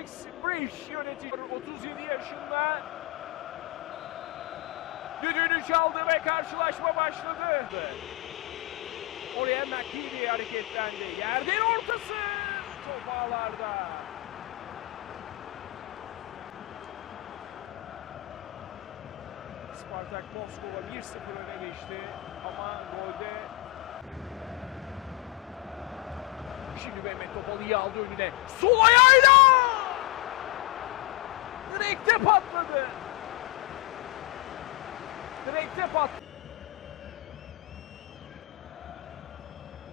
Beş yönetici 37 yaşında düdüğünü çaldı ve karşılaşma başladı. Oraya McKeely hareketlendi. Yerden ortası. Top ağlarda. Spartak Moskova 1-0 öne geçti ama golde Şimdi Mehmet Topal iyi aldı önüne. Sol ayağıyla! Patladı. Direkte patladı.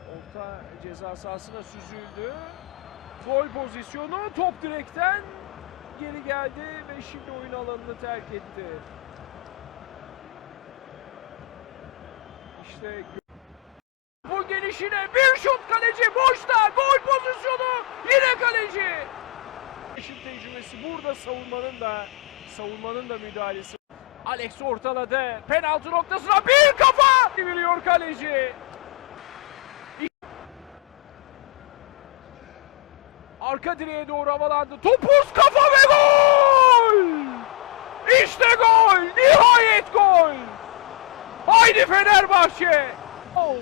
Orta ceza sahasına süzüldü. Gol pozisyonu top direkten geri geldi ve şimdi oyun alanını terk etti. İşte bu gelişine bir şut kaleci boşta gol pozisyonu yine kaleci. İşin tecrübesi burada savunmanın da savunmanın da müdahalesi. Alex ortaladı. Penaltı noktasına bir kafa biliyor kaleci. Arka direğe doğru havalandı. Topuz kafa ve gol! İşte gol! Nihayet gol! Haydi Fenerbahçe! Oh!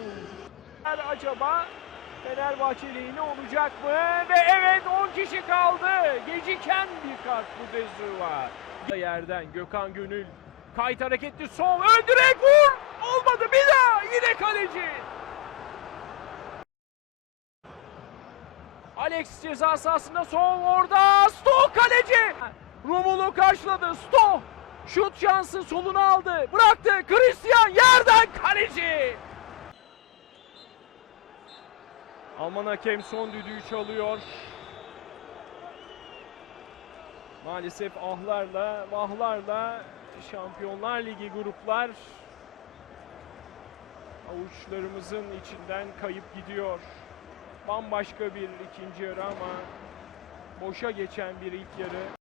Acaba Fenerbahçe lehine olacak mı? Ve evet 10 kişi kaldı. Geciken bir kart bu Dezuva. Yerden Gökhan Gönül. Kayıt hareketli sol. Ön direk vur! Olmadı bir daha. Yine kaleci. Alex ceza sahasında sol orada. Sto kaleci. Romulo karşıladı. Sto. Şut şansı soluna aldı. Bıraktı. Christian yerden kaleci. Alman hakem son düdüğü çalıyor. Maalesef ahlarla, vahlarla Şampiyonlar Ligi gruplar avuçlarımızın içinden kayıp gidiyor. Bambaşka bir ikinci yarı ama boşa geçen bir ilk yarı.